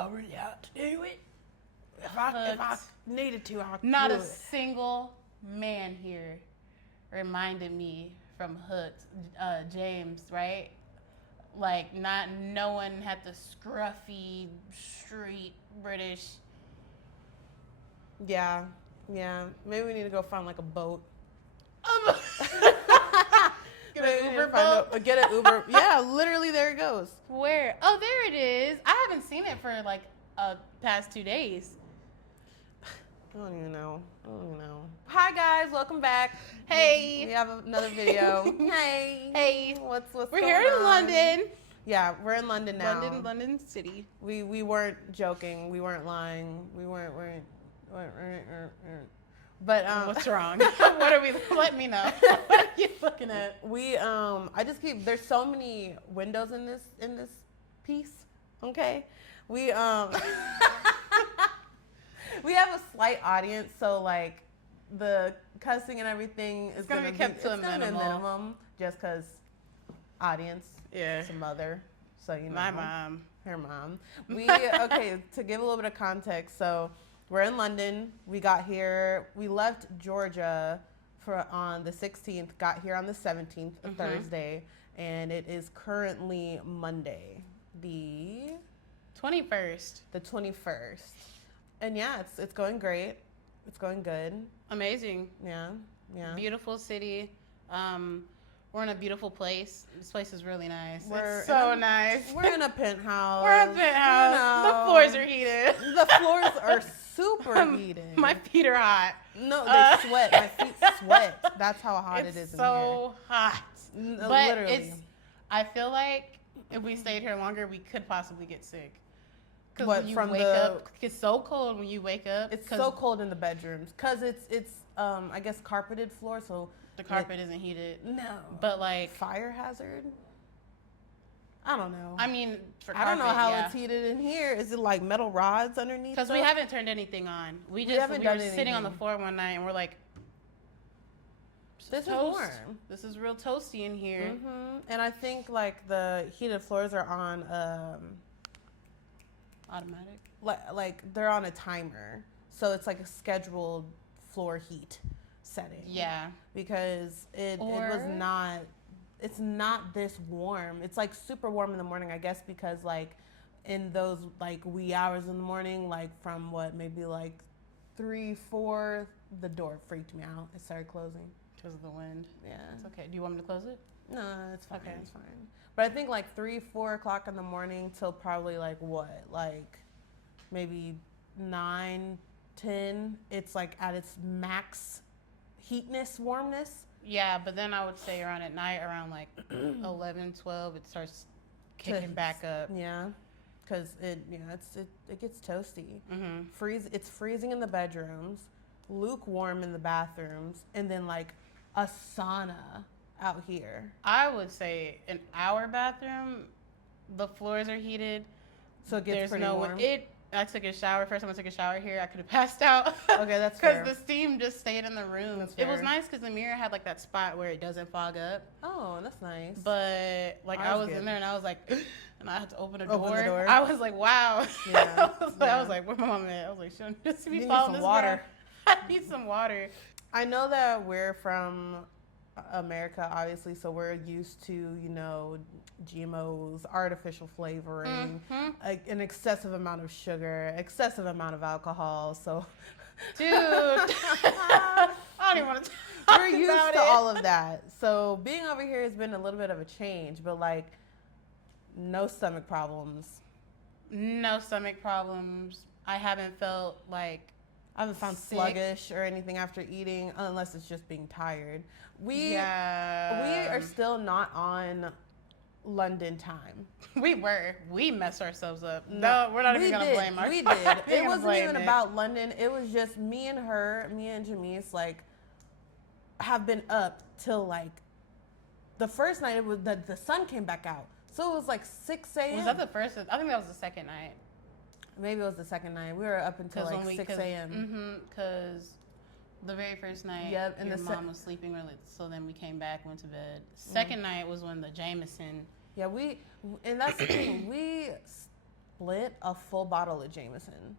I really have to do it. If I needed to, I could. Not a single man here reminded me from Hooked. James, right? Like, no one had the scruffy, street British. Yeah. Maybe we need to go find like a boat. Get an Uber boat? Get an Uber. Yeah, literally, there it goes. Where? Oh, there it is. I haven't seen it for like past 2 days. I don't even know. Hi guys, welcome back. Hey. We have another video. Hey. What's We're going here in on? London. Yeah, we're in London now. London City. We weren't joking. We weren't lying. We weren't. But what's wrong? What are we? Let me know. What are you looking at? I just keep. There's so many windows in this piece. Okay, we we have a slight audience, so like the cussing and everything is gonna be kept to a minimum, just because audience. Yeah. It's a mother, so you know. My mom. Her mom. Okay, to give a little bit of context, so we're in London. We got here. We left Georgia on the 16th, got here on the 17th, a Thursday, and it is currently Monday, the 21st. The 21st. And yeah, it's going great. It's going good. Amazing. Yeah. Beautiful city. We're in a beautiful place. This place is really nice. It's so nice. We're in a penthouse. We're in a penthouse. You know, the floors are heated. The floors are super heated. My feet are hot. No, they sweat. My feet sweat. That's how hot it is in here. It's so hot. But literally. I feel like if we stayed here longer, we could possibly get sick. Because What, when you from wake the- up, it's so cold when you wake up. It's so cold in the bedrooms because it's I guess carpeted floor, so the carpet isn't heated. no. But like Fire hazard? I don't know. I mean, for I don't know how yeah. it's heated in here. Is it like metal rods underneath? Because we haven't turned anything on. We were sitting on the floor one night and we're like, this toast. is warm. This is real toasty in here. And I think like the heated floors are on Automatic. like they're on a timer, so it's like a scheduled floor heat setting. Yeah. Because it was not. It's not this warm. It's like super warm in the morning, I guess, because like in those like wee hours in the morning, like from maybe like 3, 4, the door freaked me out. It started closing. Because of the wind. Yeah. It's okay. Do you want me to close it? No, it's fine. Okay. It's fine. But I think like 3, 4 o'clock in the morning till probably like maybe 9, 10. It's like at its max warmness. Yeah, but then I would say around at night, around like 11, 12, it starts kicking back up. Yeah, because it gets toasty. Mm-hmm. It's freezing in the bedrooms, lukewarm in the bathrooms, and then like a sauna out here. I would say in our bathroom, the floors are heated. So it gets pretty warm. I took a shower. First time I took a shower here, I could have passed out. Okay, that's fair. Because the steam just stayed in the room. That's It was fair. nice because the mirror had like that spot where it doesn't fog up. Oh, that's nice. But like I was good. in there and I was like, and I had to open the door. Open the door. I was like, wow. Yeah. I was like, where my mom at? I was like, she don't just be You need following some this water. girl. I need some water. I know that we're from America, obviously, so we're used to, GMOs, artificial flavoring, an excessive amount of sugar, excessive amount of alcohol. So, Dude, I don't even want to talk we're used about to it. all of that. So being over here has been a little bit of a change, but like no stomach problems. No stomach problems. I haven't felt like I haven't found sick. sluggish or anything after eating, unless it's just being tired. We are still not on London time. We messed ourselves up. No, we're not even gonna blame ourselves. We did. It wasn't even about London. It was just me and Jamise, like, have been up till like the first night. It was the sun came back out, so it was like 6 a.m. Was that the first? I think that was the second night. Maybe it was the second night. We were up until like 6 a.m. Because the very first night, and your mom was sleeping early, so then we came back, went to bed. Second night was when the Jameson. Yeah, and that's the thing. We split a full bottle of Jameson.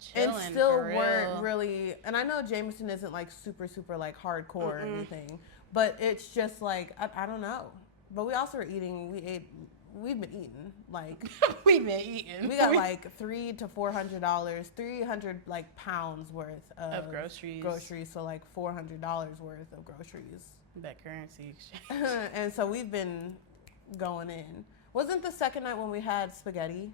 Chilling, And still for weren't real. really, and I know Jameson isn't like super, super like hardcore or anything, but it's just like, I don't know. But we also were eating, we've been eating, like, We've been eating. we got like $300 to $400, 300 like pounds worth of groceries. Groceries, so like $400 worth of groceries. That currency exchange. And so we've been going in. Wasn't the second night when we had spaghetti?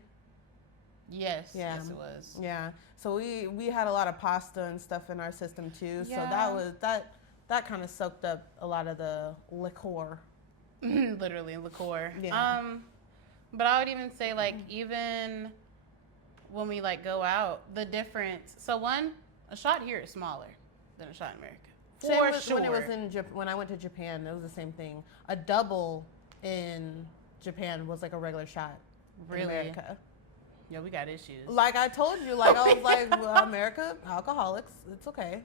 Yes. Yeah. Yes, it was. Yeah. So we had a lot of pasta and stuff in our system too. So Yeah. that kind of soaked up a lot of the liquor. Literally liqueur. Yeah. But I would even say like even when we like go out, the difference. So one, a shot here is smaller than a shot in America. Same For with, sure. when it was in when I went to Japan, it was the same thing. A double in Japan was like a regular shot Really? in America. Yeah, we got issues. Like I told you, like I was like, well, America, alcoholics, it's okay.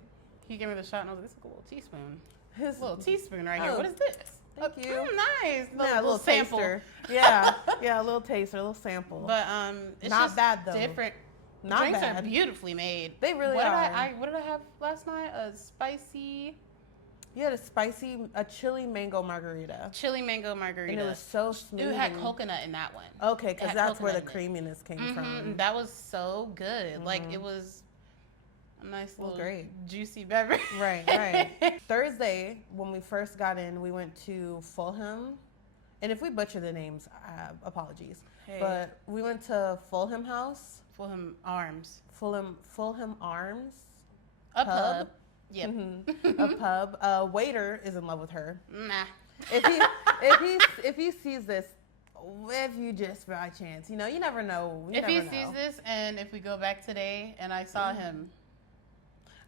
He gave me the shot and I was like, it's like a little teaspoon. His Little teaspoon right here. Oh, What is this? thank you. Nice. Yeah, a little sample. taster. Yeah, yeah, a little taster, a little sample. But it's Not just bad, though. different. Not Drinks bad. are beautifully made. They really what are. What did I have last night? A spicy You had a chili mango margarita, chili mango margarita. and it was so smooth. It had and- coconut in that one. Okay, It because had that's where the coconut in creaminess came Mhm, from. and that was so good. Like it was a nice Well, little great. juicy beverage. Right, right. Thursday, when we first got in, we went to Fulham. And if we butcher the names, apologies. Hey. But we went to Fulham House, Fulham Arms. Fulham Arms, A Pub? pub. Yep. a pub. Waiter is in love with her. Nah. If he sees this, if you just by chance, you never know. If he sees this and if we go back today and I saw him.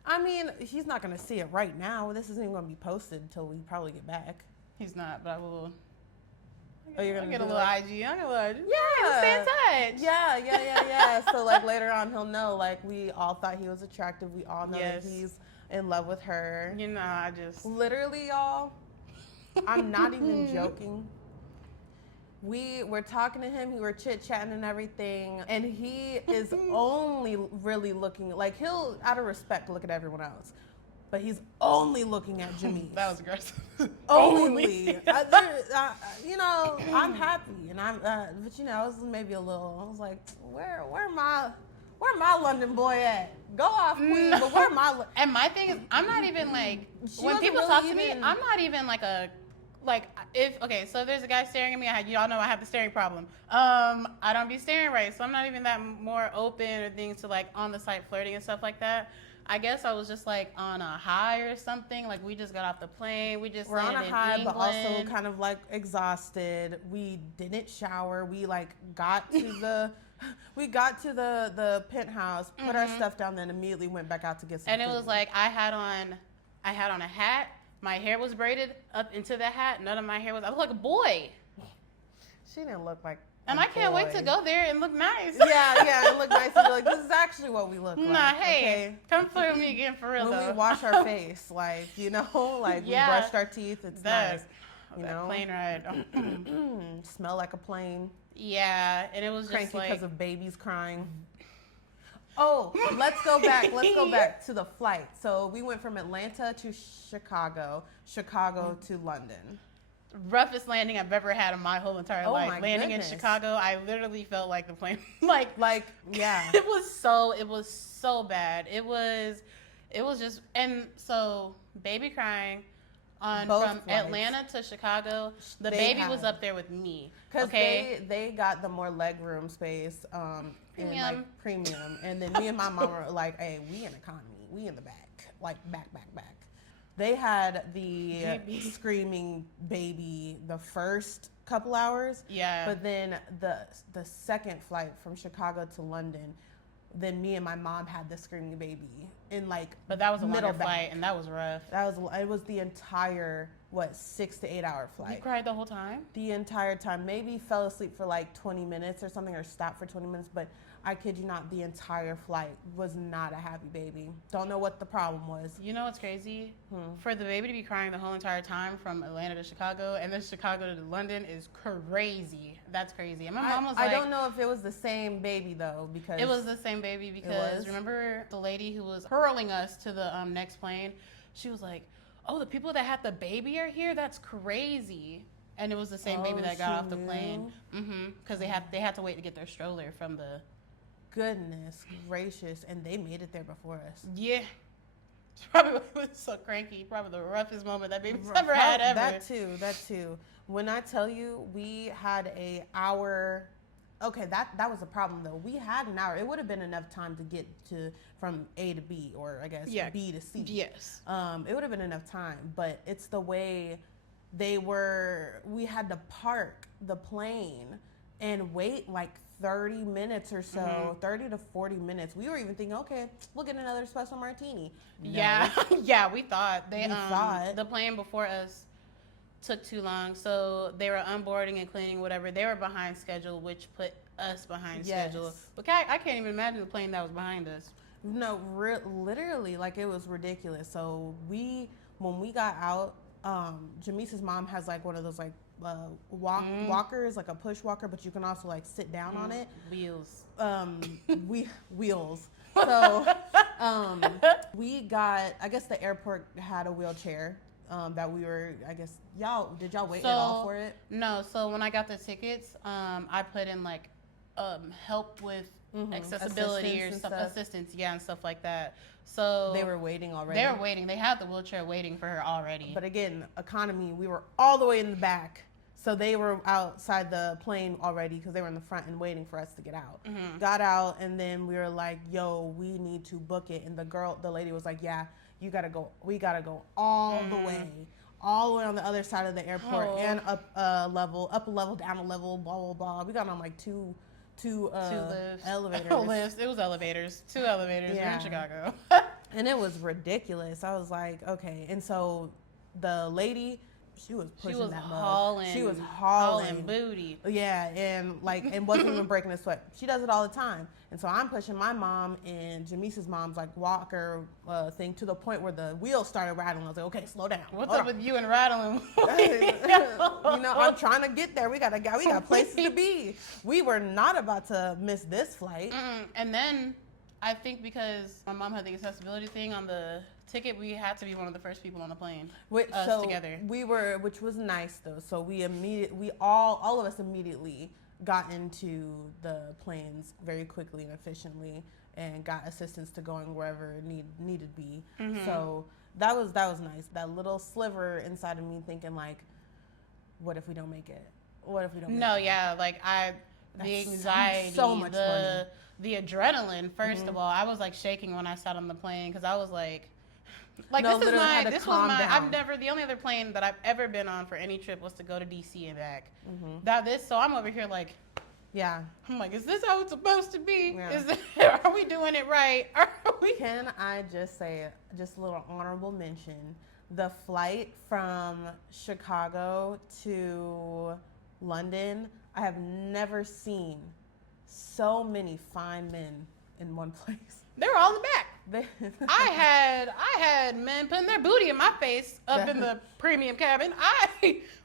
I mean, he's not gonna see it right now. This isn't even gonna be posted until we probably get back. He's not, but I will. Oh, you're I'll gonna get a do little like- IG. I'll get a little IG. Yeah. Stay in touch. Yeah. So like later on, he'll know. Like we all thought he was attractive. We all know Yes. that he's in love with her. You know, I just. Literally, y'all. I'm not even joking. We were talking to him. We were chit chatting and everything, and he is only really looking like he'll, out of respect, look at everyone else, but he's only looking at Jimmy. That was aggressive. Only. I'm happy, and but I was maybe a little. I was like, where my London boy at? Go off, queen, but where my? And my thing is, I'm not even like She when wasn't people really talk to me, even- I'm not even like a so if there's a guy staring at me, y'all know I have the staring problem. I don't be staring right, so I'm not even that more open or things to like on the site flirting and stuff like that. I guess I was just like on a high or something. Like we just got off the plane. We just We're on a landed in high, but also England. kind of like exhausted. We didn't shower. We like got to the penthouse, put our stuff down, then immediately went back out to get some And it food. was like I had on a hat. My hair was braided up into the hat. None of my hair was. I looked like a boy. She didn't look like. And a I can't wait boy. to go there and look nice. Yeah, it looked nice. And be like, this is actually what we look like. Nah, hey, okay? come flirt with me again for real When though. we wash our face, like like Yeah. we brushed our teeth. It's nice. That plane ride. Smell like a plane. Yeah, and it was just Cranky like because of babies crying. Oh, let's go back. Let's go back to the flight. So we went from Atlanta to Chicago to London. roughest landing I've ever had in my whole entire Oh life. my Landing goodness. in Chicago, I literally felt like the plane Yeah. it was so bad. It was just, and so baby crying on Both from flights. Atlanta to Chicago. The They baby was had- up there with me. Because Okay. they got the more leg room space, in like Premium. premium, and then me and my mom were like, "Hey, we in economy, we in the back, like back." They had the Baby. screaming baby the first couple hours, Yeah. but then the second flight from Chicago to London, then me and my mom had the screaming baby in like But that was a middle longer back. flight, and that was rough. It was the entire 6 to 8 hour flight. You cried the whole time? The entire time. Maybe fell asleep for like 20 minutes or something, or stopped for 20 minutes, but I kid you not, the entire flight was not a happy baby. Don't know what the problem was. You know what's crazy? For the baby to be crying the whole entire time from Atlanta to Chicago and then Chicago to London is crazy. That's crazy. And my mom was like... I don't know if it was the same baby, though, because... It was the same baby because remember the lady who was hurling us to the next plane? She was like, oh, the people that had the baby are here? That's crazy. And it was the same baby that got off the plane. Because they had to wait to get their stroller from the... Goodness gracious, and they made it there before us. Yeah. Probably was so cranky. Probably the roughest moment that baby's ever had ever. That too. When I tell you, we had an hour. Okay, that was a problem though. We had an hour. It would have been enough time to get from A to B, or I guess B to C. Yes. It would have been enough time, but it's the way we had to park the plane and wait like 30 minutes or so, 30 to 40 minutes. We were even thinking, okay, we'll get another espresso martini. No. Yeah, we thought. The plane before us took too long, so they were unboarding and cleaning, whatever. They were behind schedule, which put us behind schedule. But I can't even imagine the plane that was behind us. No, literally, like it was ridiculous. So when we got out, Jamisa's mom has like one of those like walkers, like a push walker, but you can also like sit down on it. Wheels. Wheels. So we got, I guess the airport had a wheelchair that we were, I guess, did y'all wait at all for it? No, so when I got the tickets, I put in like help with accessibility assistance, and stuff like that. So they were waiting already. They were waiting. They had the wheelchair waiting for her already. But again, economy, we were all the way in the back. So they were outside the plane already because they were in the front and waiting for us to get out. Got out, and then we were like, yo, we need to book it. And the lady was like, yeah, we gotta go all the way on the other side of the airport and up a level, down a level, blah, blah, blah. We got on like two elevators. Lifts. It was elevators. 2 elevators. We're in Chicago. And it was ridiculous. I was like, okay. And so the lady, she was pushing that mug. She was hauling booty. Yeah, and wasn't even breaking a sweat. She does it all the time. And so I'm pushing my mom and Jamisa's mom's like walker thing to the point where the wheels started rattling. I was like, okay, slow down. What's up with you and rattling? I'm trying to get there. We got places to be. We were not about to miss this flight. And then I think because my mom had the accessibility thing on the ticket, we had to be one of the first people on the plane. Together. We were, which was nice though. So all of us immediately got into the planes very quickly and efficiently, and got assistance to going wherever needed be. So that was nice. That little sliver inside of me thinking like, what if we don't make it? What if we don't? No, yeah, like the anxiety, so much money. The adrenaline. First of all, I was like shaking when I sat on the plane because I was like. The only other plane that I've ever been on for any trip was to go to DC and back. So I'm over here like, I'm like, is this how it's supposed to be? Yeah. Are we doing it right? Can I just say, just a little honorable mention, the flight from Chicago to London, I have never seen so many fine men in one place. They were all in the back. I had men putting their booty in my face up in the premium cabin.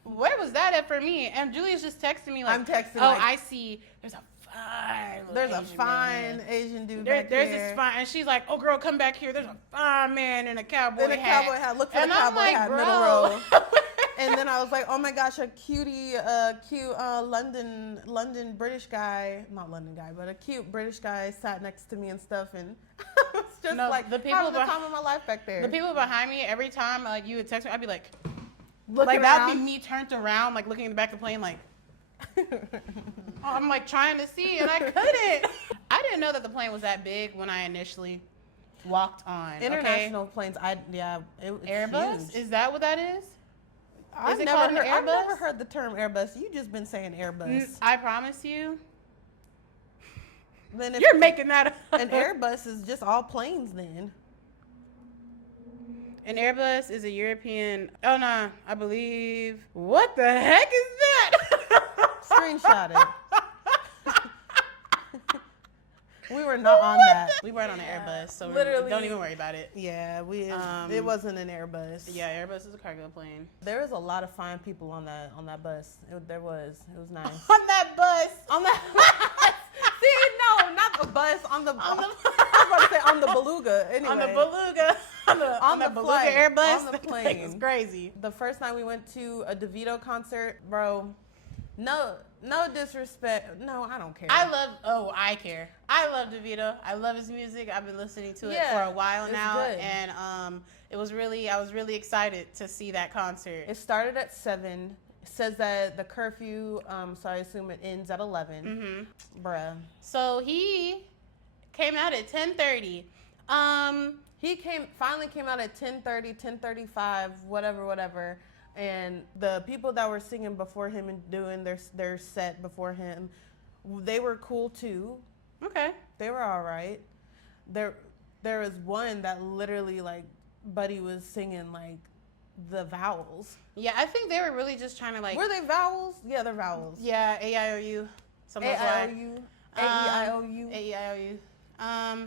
Where was that at for me? And Julia's just texting me like, I'm texting. Oh, I see. There's a fine Asian dude. There's this fine, and she's like, oh girl, come back here. There's a fine man in a cowboy hat. Look for the cowboy hat, middle row. And then I was like, oh my gosh, a cute London British guy, not London guy, but a cute British guy sat next to me and stuff, and I was just like, the people the time of my life back there. The people behind me, every time like you would text me, I'd be like, looking that'd be me turned around, like looking in the back of the plane, like, I'm like trying to see, and I couldn't. I didn't know that the plane was that big when I initially walked on. International planes, it was Airbus? Huge. Is that what that is? I've never heard the term Airbus. You just been saying Airbus. I promise you. Then you're making that up. An Airbus is just all planes then. An Airbus is a European. Oh no, I believe. What the heck is that? Screenshot it. We were not on that. We weren't on an Airbus, so Literally. don't even worry about it. Yeah, it wasn't an Airbus. Yeah, Airbus is a cargo plane. There was a lot of fine people on that bus. It was nice. On that bus. On that bus. See, no, not the bus. I was about to say on the Beluga. Anyway. On the Beluga. On the Beluga flight, Airbus. on the plane. That thing is crazy. The first night we went to a DeVito concert, bro. No disrespect. No, I don't care. I care. I love DeVito. I love his music. I've been listening to it for a while now. Good. And I was really excited to see that concert. It started at 7. It says that the curfew, so I assume it ends at 11. Mm-hmm. Bruh. So he came out at 10:30. He finally came out at 10:30, 10:35, whatever. And the people that were singing before him and doing their set before him, they were cool too. Okay. They were all right. There was one that literally, like, Buddy was singing, like, the vowels. Yeah, I think they were really just trying to, like... Were they vowels? Yeah, they're vowels. Yeah, A-I-O-U. A-I-O-U. A-E-I-O-U. A-E-I-O-U. I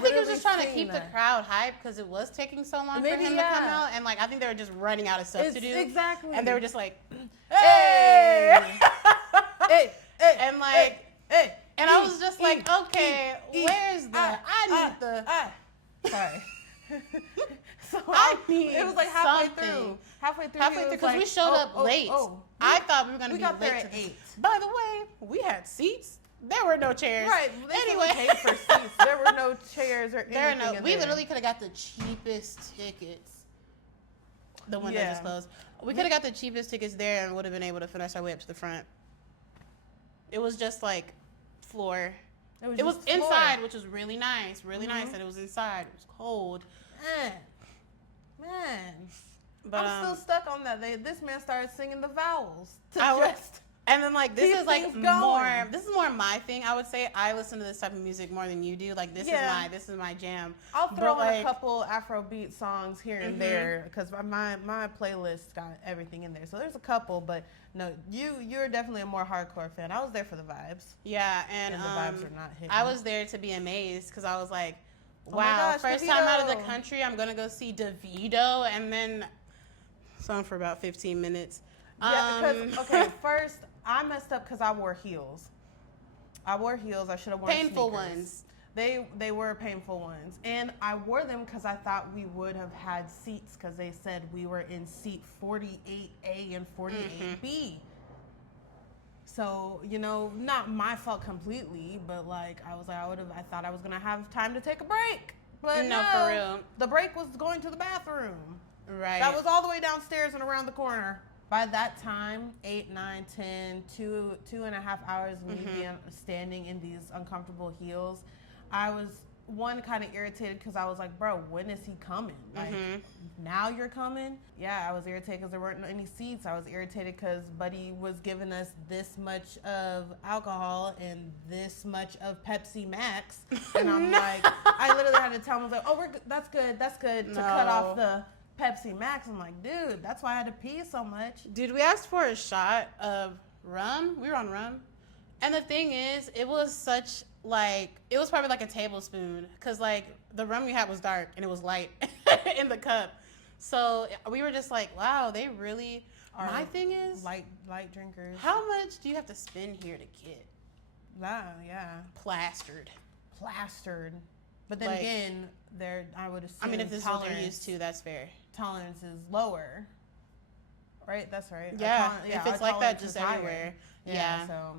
think he was just trying to keep the crowd hyped because it was taking so long for him to come out. And, like, I think they were just running out of stuff to do. Exactly. And they were just like, hey! Hey! And, like... Hey! And I was just like, okay, where's the... I need the... Sorry. So it was like halfway through. Halfway through, because we showed up late. I thought we were going to be got late there at 8. By the way, we had seats. There were no chairs. Right. Anyway, paid for seats. There were no chairs or anything. We literally could have got the cheapest tickets. The one that just closed. We could have got the cheapest tickets there and would have been able to finesse our way up to the front. It was just like floor. It was inside, which was really nice. Really nice that it was inside. It was cold. Man. But I'm still stuck on that. This man started singing the vowels. And then, like, this is like going. this is more my thing. I would say I listen to this type of music more than you do. Like, this is my jam. I'll throw in a couple Afrobeat songs here and there because my playlist got everything in there. So there's a couple, but no, you're definitely a more hardcore fan. I was there for the vibes. Yeah, and the vibes are not hitting. I was there to be amazed because I was like, Oh wow, gosh, first DeVito. time out of the country, I'm gonna go see DeVito, and then song for about 15 minutes. Yeah, because first I messed up because I wore heels. I should have worn painful sneakers. ones. They were painful ones, and I wore them because I thought we would have had seats because they said we were in seat 48A and 48B. So, not my fault completely, but like I thought I was gonna have time to take a break. But no, for real. The break was going to the bathroom. Right. That was all the way downstairs and around the corner. By that time, 8, 9, 10, 2.5 hours of me standing in these uncomfortable heels, I was kind of irritated because I was like, bro, when is he coming? Like, now you're coming? Yeah, I was irritated because there weren't any seats. I was irritated because Buddy was giving us this much of alcohol and this much of Pepsi Max. And I'm like, I literally had to tell him, I was like, oh, that's good, to cut off the Pepsi Max. I'm like, dude, that's why I had to pee so much. Dude, we asked for a shot of rum. We were on rum. And the thing is, it was it was probably like a tablespoon because, like, the rum we had was dark and it was light in the cup. So we were just like, wow, they really are. My thing is, light drinkers. How much do you have to spend here to get plastered? But then again, I would assume. I mean, if this is what they're used to, that's fair. Tolerance is lower. Right? That's right. Yeah. If it's like that just everywhere. Yeah. So,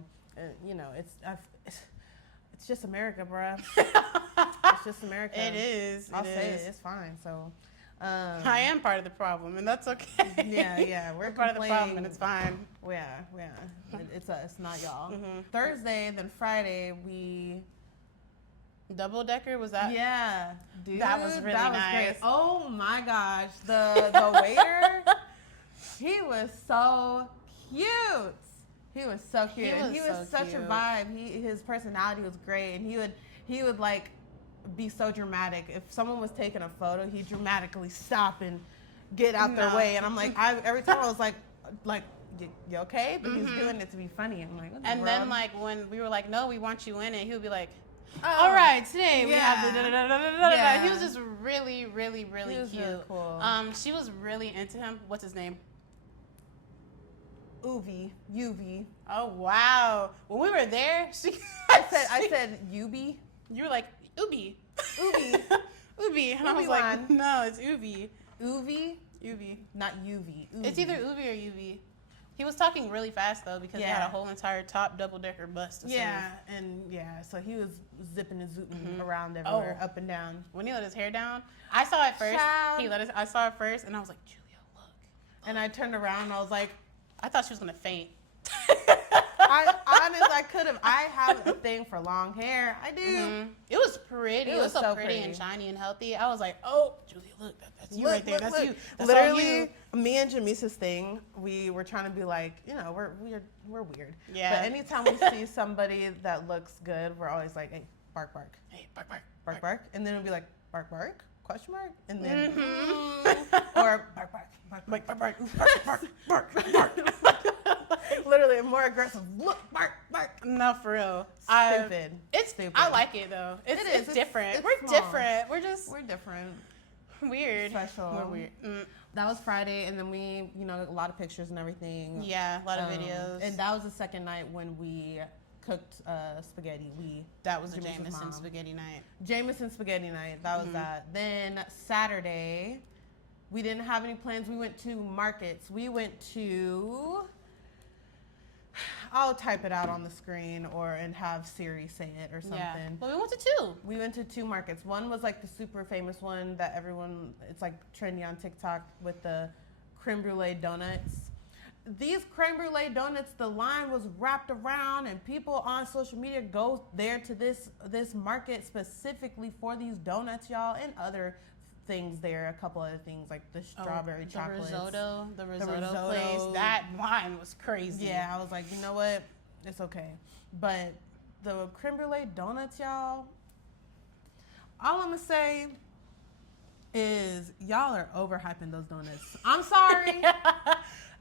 it's just America, bruh. It's just America. It is. I'll say it. It's fine. So, I am part of the problem, and that's okay. Yeah. We're part of the problem, and it's fine. Yeah. It's us, not y'all. Thursday, then Friday, we. Double decker, was that? Yeah, dude, that was really nice. Great. Oh my gosh, the waiter, he was so cute. He was such a vibe. His personality was great, and he would like be so dramatic. If someone was taking a photo, he'd dramatically stop and get out their way. And I'm like, every time I was like, you okay? But he's doing it to be funny. I'm like, what the And world? then like when we were like, no, we want you in it, he would be like, all right, today we have the Yeah. He was just really, really, really cute. Really cool. She was really into him. What's his name? UV. Oh wow! When we were there, I said Ubi. You were like Ubi, Ubi, Ubi, and I was like, no, it's Ubi. Uvi, not UV. Uvi. It's either Ubi or UV. He was talking really fast though because he had a whole entire top double-decker bus to serve. So he was zipping and zooting around everywhere, up and down. When he let his hair down, I saw it first. I saw it first, and I was like, Julia, look. And I turned around and I was like, I thought she was gonna faint. I could have. I have a thing for long hair. I do. Mm-hmm. It was pretty. It was so pretty and shiny and healthy. I was like, oh, Julia, look, that's you right there. That's you. That's literally me and Jamisa's thing. We were trying to be like, we're weird. Yeah. But anytime we see somebody that looks good, we're always like, hey, bark, bark. Hey, bark, bark, bark, bark. And then it'll be like, bark, bark. Question mark? And then or bark, bark, bark, bark, bark, bark, bark, bark, bark. Literally more aggressive. Look, bark, bark. No, for real. Stupid. It's stupid. I like it though. It's different. We're different. We're different. Weird. Special. We're weird. That was Friday, and then we, a lot of pictures and everything. Yeah, a lot of videos. And that was the second night when we cooked spaghetti. That was a Jameson spaghetti night. Jameson spaghetti night. That was that. Then Saturday, we didn't have any plans. We went to markets. We went to... I'll type it out on the screen and have Siri say it or something. Yeah. But we went to two. We went to two markets. One was like the super famous one that it's like trendy on TikTok with the creme brulee donuts. These creme brulee donuts, the line was wrapped around, and people on social media go there to this market specifically for these donuts, y'all, and other things there. A couple other things like the strawberry chocolates. The risotto place. That line was crazy. Yeah, I was like, you know what? It's okay. But the creme brulee donuts, y'all, all I'm going to say is y'all are overhyping those donuts. I'm sorry.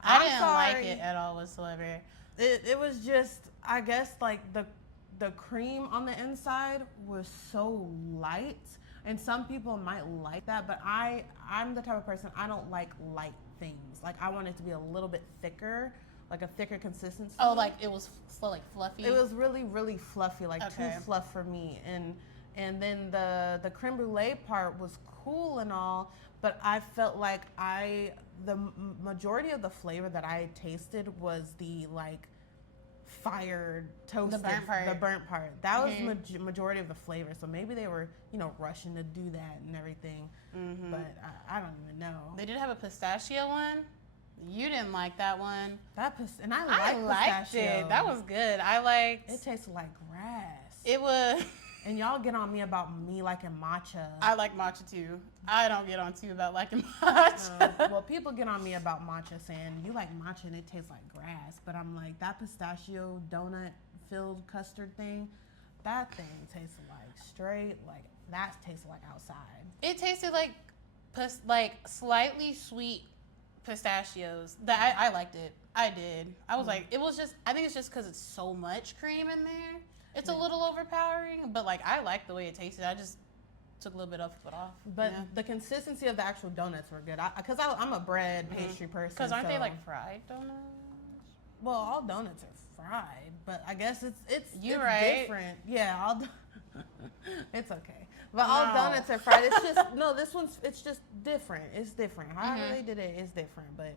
I didn't like it at all whatsoever. It was just, I guess, like the cream on the inside was so light. And some people might like that, but I'm the type of person, I don't like light things. Like, I want it to be a little bit thicker, like a thicker consistency. Oh, like it was so like fluffy? It was really, really fluffy, like too fluff for me. And then the creme brulee part was cool and all, but I felt like the majority of the flavor that I tasted was the like fired toasted, the burnt part. That was majority of the flavor. So maybe they were, rushing to do that and everything. But I don't even know. They did have a pistachio one. You didn't like that one. And I liked pistachio. It. That was good. It tasted like grass. It was. And y'all get on me about me liking matcha. I like matcha too. I don't get on to you about liking matcha. Well, people get on me about matcha saying, you like matcha and it tastes like grass. But I'm like, that pistachio donut-filled custard thing, that thing tasted like straight, that tasted like outside. It tasted like slightly sweet pistachios. I liked it. I did. I was like, I think it's just because it's so much cream in there. It's a little overpowering, but I like the way it tasted. I just took a little bit of it off. But the consistency of the actual donuts were good. Because I'm a bread pastry person. Because aren't they fried donuts? Well, all donuts are fried, but I guess it's different. Yeah, it's okay. But all donuts are fried. It's just it's just different. It's different. However they did it, it's different. But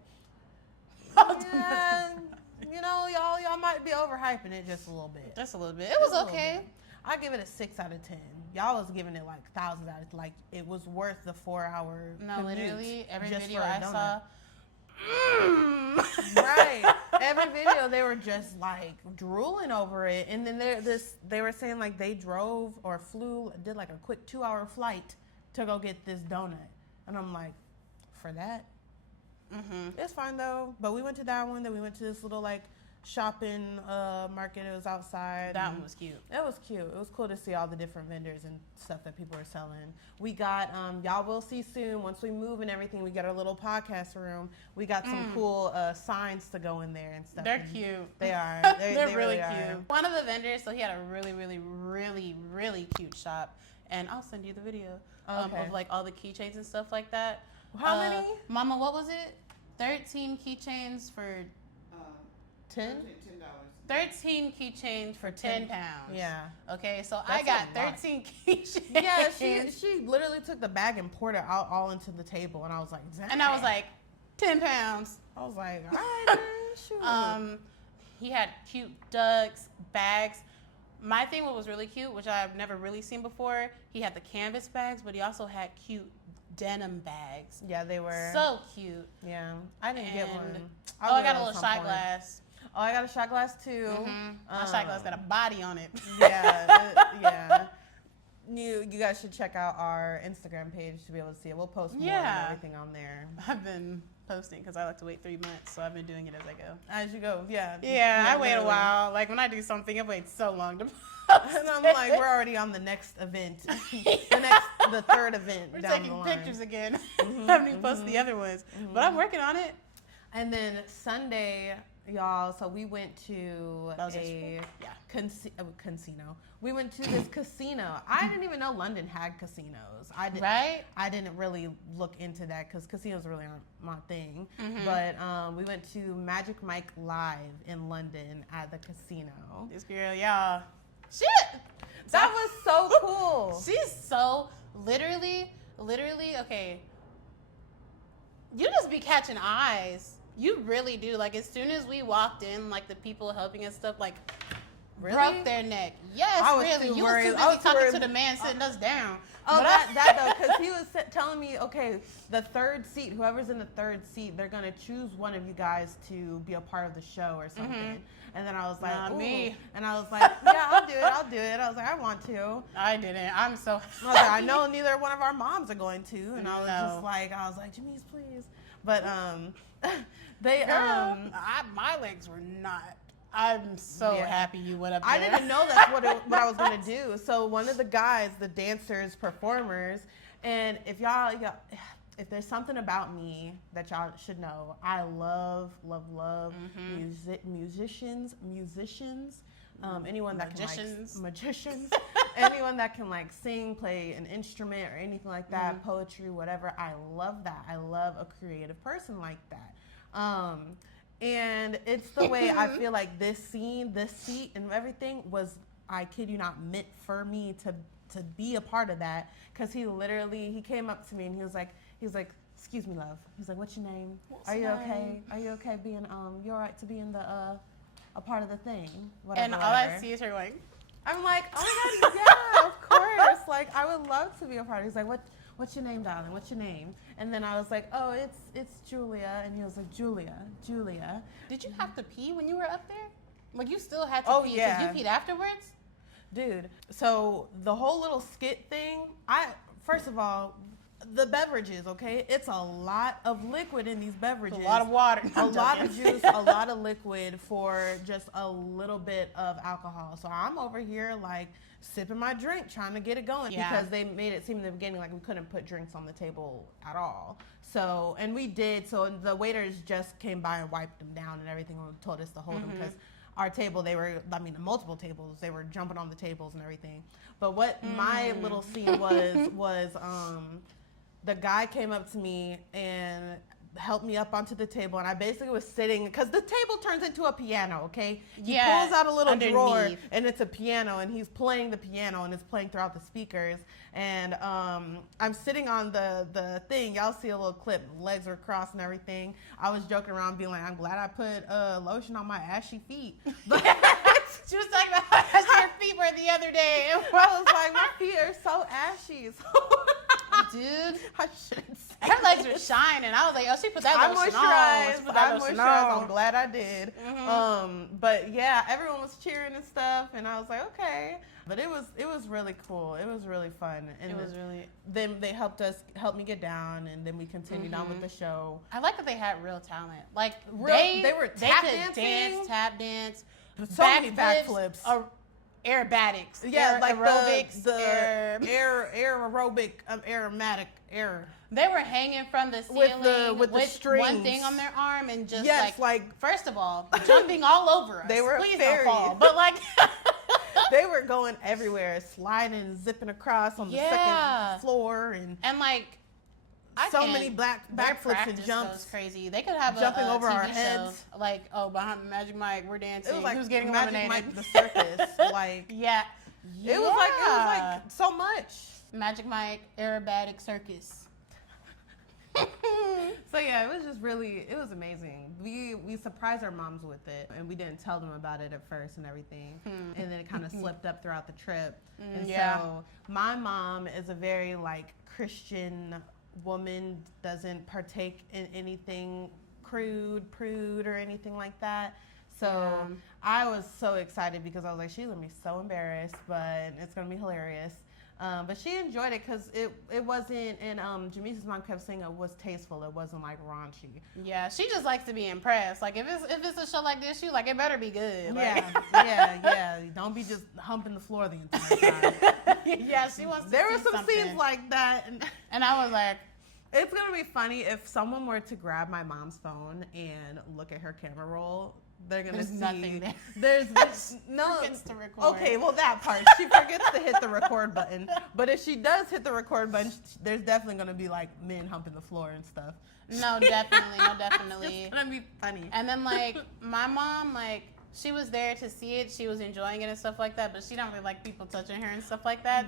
y'all might be overhyping it just a little bit. Just a little bit. It was okay. I give it a 6 out of 10. Y'all was giving it thousands out of it was worth the 4-hour. No, literally every video I saw. Right. Every video they were just drooling over it, and then they were saying they drove or did a quick 2-hour flight to go get this donut, and I'm like, for that. It's fine though. But we went to that one. Then we went to this little shopping market. It was outside. That one was cute. It was cute. It was cool to see all the different vendors and stuff that people are selling. We got, y'all will see soon, once we move and everything, we got our little podcast room. We got some cool signs to go in there and stuff. They're cute. They are. They're they really cute. are. One of the vendors, so he had a really, really, really, really cute shop. And I'll send you the video of like all the keychains and stuff like that. How many? Mama, what was it? 13 keychains for 10? 13 keychains for 10 pounds. Yeah. Okay, so That's I got a lot. 13 keychains. Yeah, she literally took the bag and poured it out all into the table, and I was like, dang. And I was like, 10 pounds. I was like, all right, shoot. He had cute ducks, bags. My thing, what was really cute, which I've never really seen before, he had the canvas bags, but he also had cute denim bags. Yeah, they were so cute. Yeah, I didn't get one. I got a little shot glass. Oh, I got a shot glass too. My shot glass got a body on it. Yeah. You guys should check out our Instagram page to be able to see it. We'll post more and everything on there. I've been posting because I like to wait 3 months, so I've been doing it as I go. As you go, yeah. Yeah, I wait a while. Like when I do something, I wait so long to post. And I'm like, we're already on the next event, the third event. We're down taking the line. pictures again. Haven't even posted the other ones, but I'm working on it. And then Sunday, y'all, so we went to a casino. We went to this casino. I didn't even know London had casinos. I didn't really look into that because casinos really aren't my thing. But we went to Magic Mike Live in London at the casino. This girl, y'all. Shit! That was so cool. She's so literally, okay. You just be catching eyes. You really do. Like, as soon as we walked in, like, the people helping us stuff, like, broke their neck. Yes, really. You was too busy talking to the man sitting us down. Oh, that though, because he was telling me, okay, the third seat, whoever's in the third seat, they're going to choose one of you guys to be a part of the show or something. And then I was like, Not me. And I was like, yeah, I'll do it. I was like, I want to. I didn't. I'm so I was like, I know neither one of our moms are going to. And I was I was like, Janice, please. But my legs were not. I'm so happy you went up there. I didn't know that's what I was going to do. So one of the guys, the dancers, performers, and if there's something about me that y'all should know, I love musicians, anyone that magicians, anyone that can like sing, play an instrument or anything like that, poetry, whatever. I love that. I love a creative person like that. And it's the way I feel like this seat and everything was, I kid you not, meant for me to be a part of that. Cause he came up to me and he was like, excuse me, love. He's like, what's your name? Are you okay? Are you okay being, you all right to be in the, a part of the thing? Whatever, and all I see is her going. I'm like, oh my God, yeah, of course. Like, I would love to be a part of it. He's like, what's your name, darling? What's your name? And then I was like, oh, it's Julia. And he was like, Julia. Did you have to pee when you were up there? Like, you still had to pee because you peed afterwards? Dude, so the whole little skit thing, first of all, the beverages, okay? It's a lot of liquid in these beverages. A lot of water. A lot of juice, a lot of liquid for just a little bit of alcohol. So I'm over here like sipping my drink, trying to get it going because they made it seem in the beginning like we couldn't put drinks on the table at all. So, and we did. So the waiters just came by and wiped them down and everything and told us to hold them because our table, multiple tables, they were jumping on the tables and everything. But what my little scene was the guy came up to me and helped me up onto the table, and I basically was sitting, because the table turns into a piano, okay? He pulls out a little drawer, and it's a piano, and he's playing the piano, and it's playing throughout the speakers, and I'm sitting on the thing. Y'all see a little clip, legs are crossed and everything. I was joking around being like, I'm glad I put lotion on my ashy feet. But she was talking about how ashy her feet were the other day. I was like, my feet are so ashy. dude. I shouldn't say Her legs were shining. I was like, oh, she put that lotion on. She put that lotion on. I'm glad I did. But yeah, everyone was cheering and stuff, and I was like, okay. But it was really cool. It was really fun. And it was really. Then they helped me get down, and then we continued on with the show. I like that they had real talent. Like they were tap dancing, dance, tap dance, so many backflips. Aerobatics. Yeah, like aerobics. the air aerobic, aeromatic air. They were hanging from the ceiling with the strings. One thing on their arm and just first of all, jumping all over us. They were Please fairies. don't fall. But like they were going everywhere, sliding, zipping across on the second floor, and like so many backflips and jumps. Goes crazy. They could have jumping a over TV our show, heads. Like Behind Magic Mike, we're dancing. It was like who's getting Magic eliminated? Mike the circus. Like it was like so much. Magic Mike Aerobatic Circus. So yeah, it was just it was amazing. We surprised our moms with it, and we didn't tell them about it at first and everything. And then it kind of slipped up throughout the trip. And so my mom is a very like Christian woman, doesn't partake in anything crude, prude, or anything like that. So I was so excited because I was like, she's gonna be so embarrassed, but it's gonna be hilarious. But she enjoyed it because it wasn't, and Jamisa's mom kept saying it was tasteful. It wasn't like raunchy. Yeah, she just likes to be impressed. Like if it's a show like this, she like it better be good. Like. Yeah. Don't be just humping the floor the entire time. Yeah, she wants to There were see some something. scenes like that, and I was like, it's gonna be funny if someone were to grab my mom's phone and look at her camera roll. They're gonna see nothing there. There's no. Forgets to record. Okay, well that part she forgets to hit the record button. But if she does hit the record button, there's definitely gonna be like men humping the floor and stuff. No, definitely. It's gonna be funny. And then like my mom, like she was there to see it. She was enjoying it and stuff like that. But she don't really like people touching her and stuff like that.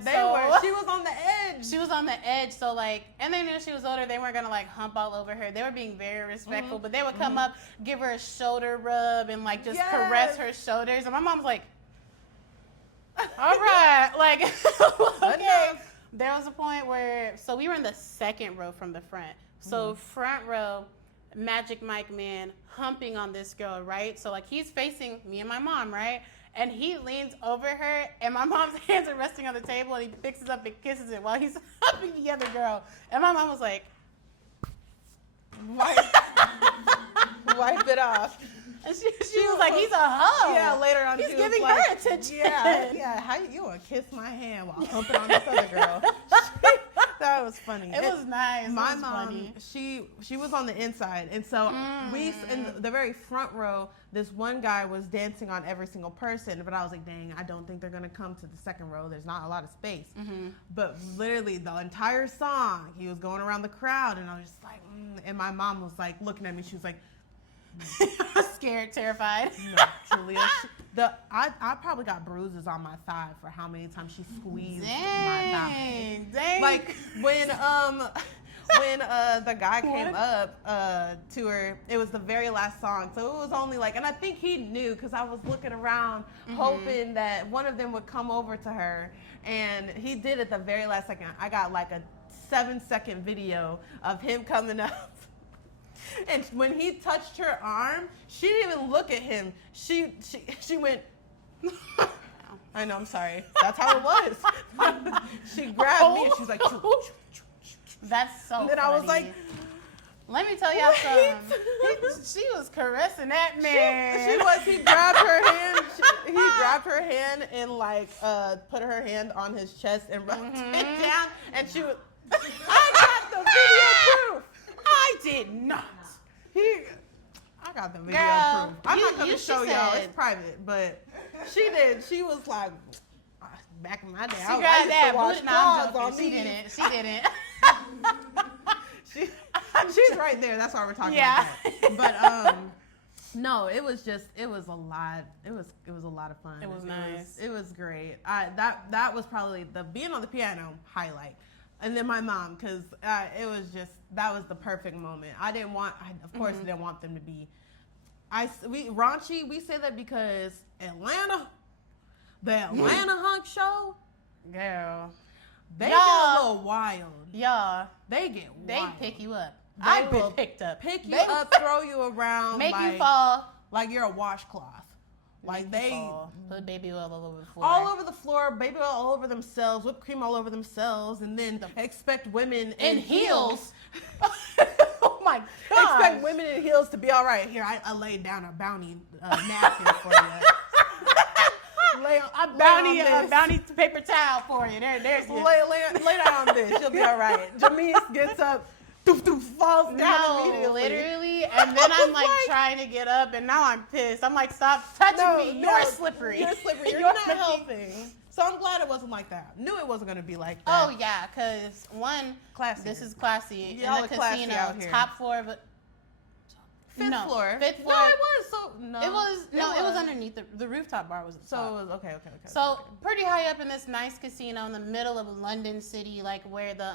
She was on the edge. She was on the edge. So like, and they knew she was older. They weren't gonna like hump all over her. They were being very respectful. But they would come up, give her a shoulder rub, and like just caress her shoulders. And my mom's like, all right, like okay. There was a point where we were in the second row from the front. So front row, Magic Mike man humping on this girl, right? So like he's facing me and my mom, right? And he leans over her, and my mom's hands are resting on the table, and he picks it up and kisses it while he's humping the other girl. And my mom was like, wipe it off. And she was like, he's a hoe. Yeah, later on he's she giving was like, her attention. Yeah. How you gonna kiss my hand while humping on this other girl? That was funny. It was nice. My mom, funny. she was on the inside, and so we in the very front row. This one guy was dancing on every single person, but I was like, dang, I don't think they're gonna come to the second row. There's not a lot of space. But literally the entire song, he was going around the crowd, and I was just like, and my mom was like looking at me. She was like, scared, terrified. No, Julia. I probably got bruises on my thigh for how many times she squeezed my thigh. Dang. Like when the guy came up to her, it was the very last song, so it was only like, and I think he knew because I was looking around hoping that one of them would come over to her, and he did at the very last second. I got like a 7-second video of him coming up. And when he touched her arm, she didn't even look at him. She went, I know, I'm sorry. That's how it was. She grabbed me and she was like, that's so and then funny. I was like, let me tell y'all something. She was caressing that man. She was. He grabbed her hand. He grabbed her hand and like put her hand on his chest and rubbed it down. And she was, I got the video proof. I did not. I got the video Girl, proof. I'm not going to show y'all. It's private. But she did. She was like, back in my day, she grabbed that booty. She didn't. She didn't. She's right there. That's why we're talking about that. But no, it was a lot. It was a lot of fun. It was nice. It was great. That was probably the being on the piano highlight. And then my mom, because it was just, that was the perfect moment. I of course, didn't want them to be, raunchy. We say that because the Atlanta Hunk show, girl, They get a little wild. Y'all. They get wild. They pick you up. I've been picked up. Pick you up, throw you around. Make you fall. Like you're a washcloth. Like they put baby oil all over the floor. All over the floor, baby oil all over themselves, whipped cream all over themselves, and then expect women in heels. Oh my god! Expect women in heels to be all right. Here, I laid down a bounty napkin for you. Bounty paper towel for you. There's your... lay down on this. You'll be all right. Jamise gets up. Falls down immediately. Literally, and then I'm like trying to get up, and now I'm pissed. I'm like, stop touching me. You're slippery. You're slippery. You're not helping. So I'm glad it wasn't like that. Knew it wasn't gonna be like that. Oh yeah, cause one, classy. This is classy. Y'all in the classy casino, out here. top floor of a fifth floor. Fifth floor. No, it was. So no, it was underneath the rooftop bar was. So it was okay. So pretty high up in this nice casino in the middle of London City, like where the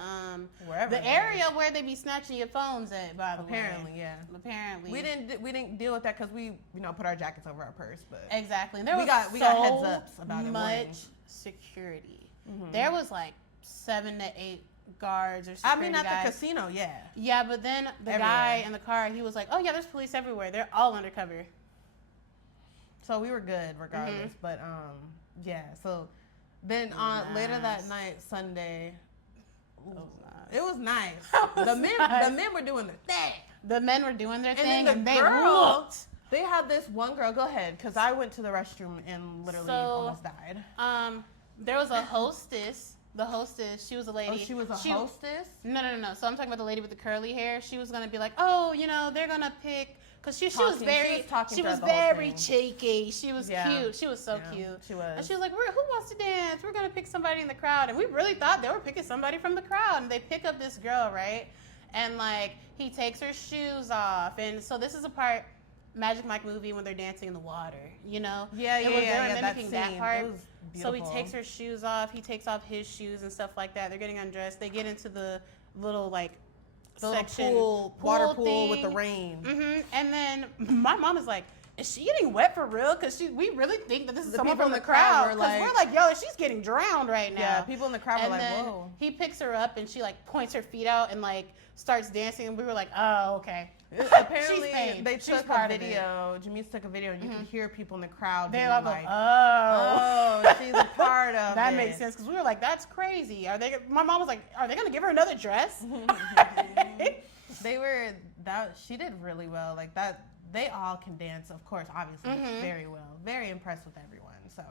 area where they be snatching your phones at. By the way, apparently we didn't deal with that because we put our jackets over our purse, but exactly. And there we got heads ups about it. Much security. Mm-hmm. There was like 7 to 8 guards or security at guys. the casino, yeah. Yeah, but then the guy in the car, he was like, "Oh yeah, there's police everywhere. They're all undercover." So we were good regardless. Mm-hmm. But yeah. So then later that night, Sunday, it was nice. The men were doing their thing. The men were doing their thing, and they looked. They had this one girl. Go ahead, because I went to the restroom and literally almost died. There was a hostess. The hostess, she was a lady. Oh, she was a hostess? No. So I'm talking about the lady with the curly hair. She was gonna be like, oh, they're gonna pick, because she was very cheeky. She was cute. She was so cute. She was. And she was like, who wants to dance? We're gonna pick somebody in the crowd. And we really thought they were picking somebody from the crowd. And they pick up this girl, right? And like he takes her shoes off. And so this is a part. Magic Mike movie when they're dancing in the water, Yeah. They were mimicking that part. It was so beautiful. he takes her shoes off. He takes off his shoes and stuff like that. They're getting undressed. They get into the little section, water pool with the rain. Mm-hmm. And then my mom is like, "Is she getting wet for real? Because we really think that this is someone from the crowd. Because we're like, yo, she's getting drowned right now." Yeah, people in the crowd were like, whoa. He picks her up and she points her feet out and starts dancing. And we were like, oh, okay. Apparently, they took a video. Jamise took a video, and you could hear people in the crowd. They were like, "Oh, she's a part of that." Makes sense because we were like, "That's crazy." My mom was like, "Are they gonna give her another dress?" She did really well. Like that, they all can dance, of course, obviously, very well. Very impressed with everyone. So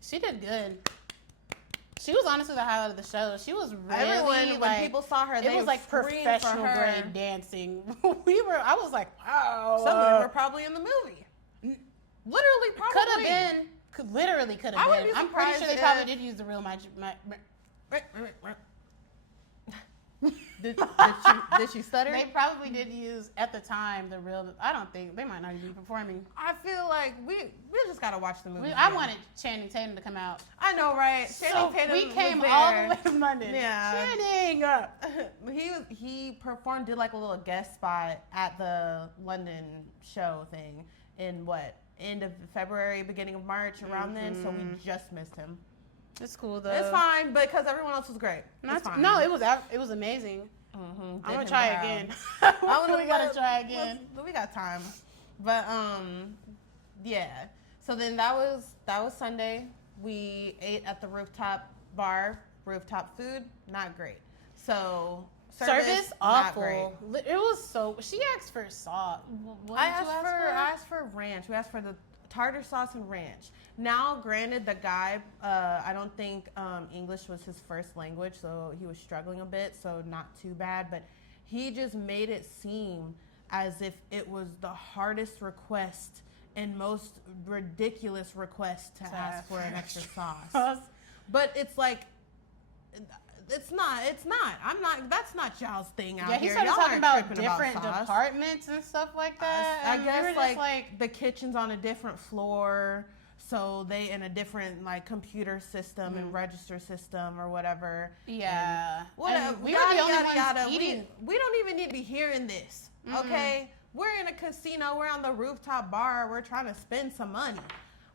she did good. She was honestly the highlight of the show. She was really when people saw her, it was like professional grade dancing. I was like, wow. Some of them were probably in the movie. Literally, probably. Could have been. Literally could have been. I'm pretty sure they probably did use the real magic. Did she stutter? They probably did use at the time the real. I don't think they might not even be performing. I feel like we just gotta watch the movie. I wanted Channing Tatum to come out. I know, right? Channing Tatum. We came all the way from London. Yeah, Channing. He performed, did like a little guest spot at the London show thing in end of February, beginning of March, around then. So we just missed him. It's cool though. It's fine because everyone else was great. No, it was amazing. Mm-hmm. I'm gonna try again. We gotta try again. We got time, but yeah. So then that was Sunday. We ate at the rooftop bar. Rooftop food, not great. So service awful. It was so. She asked for salt. I asked for ranch. We asked for the tartar sauce and ranch. Now, granted, the guy, I don't think English was his first language, so he was struggling a bit, so not too bad. But he just made it seem as if it was the hardest request and most ridiculous request to ask for an extra sauce. But it's like, it's not. That's not y'all's thing out here. Yeah, he started talking about different departments and stuff like that. I guess like the kitchen's on a different floor. So they in a different computer system and register system or whatever. Yeah. And we were the only ones eating. We don't even need to be hearing this. Okay? We're in a casino. We're on the rooftop bar. We're trying to spend some money.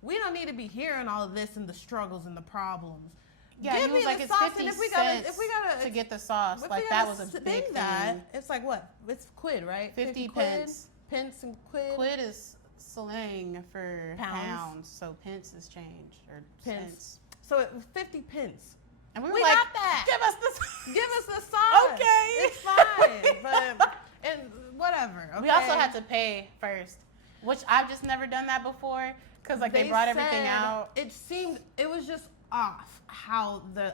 We don't need to be hearing all of this and the struggles and the problems. Yeah, Give he was me like, the it's sauce, 50 and if we cents gotta to get the sauce. if Like, we that gotta was a spend big that, thing. it's like what? It's quid, right? 50 quid, pence. Pence and quid. Quid is slang for Pounds. pounds, so pence is change, or Pence. cents. So it was 50 pence. And we were We like, got that. give us the Give us the sauce. Okay. It's fine. But, and whatever. Okay? We also had to pay first, which I've just never done that before, because, like, they brought everything said out. It was just off how the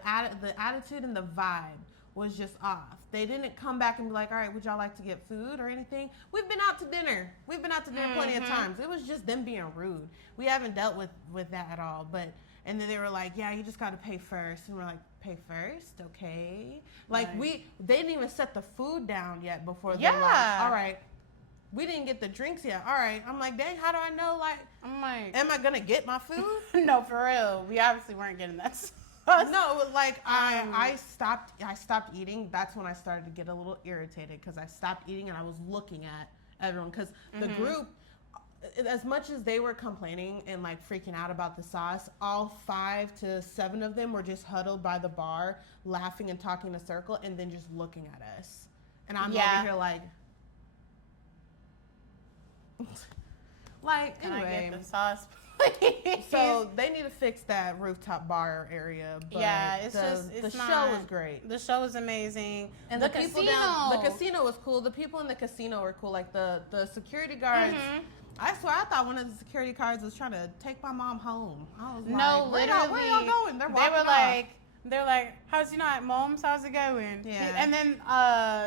attitude and the vibe was just off. They didn't come back and be like, all right, would y'all like to get food or anything? We've been out to dinner. Plenty of times. It was just them being rude. We haven't dealt with that at all. And then they were like, yeah, you just got to pay first. And we're like, pay first? Okay. Like, Right. they didn't even set the food down yet before they Yeah. were like, all right, we didn't get the drinks yet. All right. I'm like, dang, how do I know, like, I'm like, am I going to get my food? no, for real. We obviously weren't getting that sauce. No, like I stopped eating. That's when I started to get a little irritated because I stopped eating and I was looking at everyone because the group, as much as they were complaining and like freaking out about the sauce, all 5 to 7 of them were just huddled by the bar, laughing and talking in a circle, and then just looking at us. And I'm over here like, Can anyway. I get the sauce, please? So they need to fix that rooftop bar area. But yeah, it's the show was great. The show was amazing. And the people casino. the casino was cool. The people in the casino were cool. Like the security guards. Mhm. I swear, I thought one of the security guards was trying to take my mom home. I was No, like, literally. where y'all going? They walking were off. they're like, how's mom's? How's it going? Yeah. And then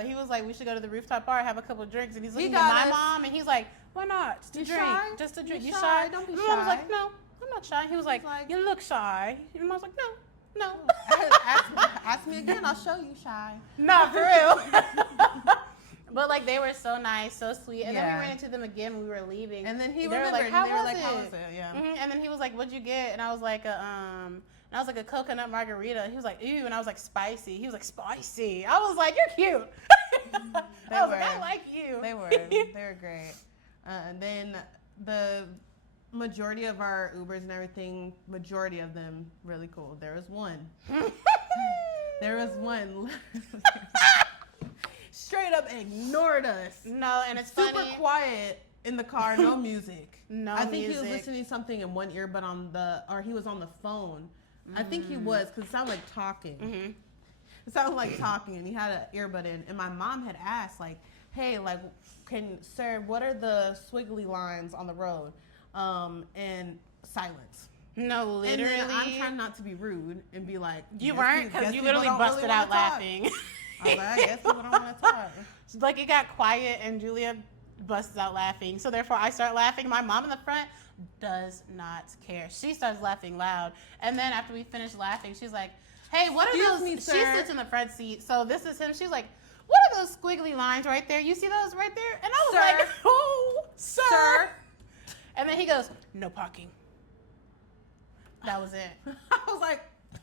he was like, we should go to the rooftop bar, have a couple of drinks. And he's looking at got my us. mom, and he's like, why not? Just a You drink. shy? Just a drink. You You shy? shy? Don't be And mom was shy. like, no, I'm not shy. He was like, like- you look shy. And mom's like, no. ask me again. I'll show you, shy. Not for real. But like they were so nice, so sweet, and then Yeah. we ran into them again when we were leaving. And then he they were remembered. like, "How and they were was like, it?" how was it? Yeah. And then he was like, "What'd you get?" And I was like, a coconut margarita. He was like, "Ew," and I was like, "Spicy." He was like, "Spicy." I was like, "You're cute." I was like, "I like you." They were great. And then the majority of our Ubers and everything, majority of them really cool. There was one. Straight up ignored us. No, and it's Super funny. quiet in the car, no music. No I think music. he was listening to something in one ear, but or he was on the phone. I think he was, because it sounded like talking. Mhm. It sounded like talking, and he had an earbud in. And my mom had asked, like, hey, like, sir, what are the squiggly lines on the road? And silence. No, literally. And then I'm trying not to be rude and be like, You guess weren't, guess because you people literally don't busted really out wanna talk. laughing. I was like, I guess people don't want to talk. Like it got quiet and Julia busts out laughing. So therefore I start laughing. My mom in the front does not care. She starts laughing loud. And then after we finish laughing, she's like, hey, what are Excuse those? me, She sir. sits in the front seat. So this is him. She's like, what are those squiggly lines right there? You see those right there? And I was Sir. like, oh, sir. And then he goes, no parking. That was it. I was like,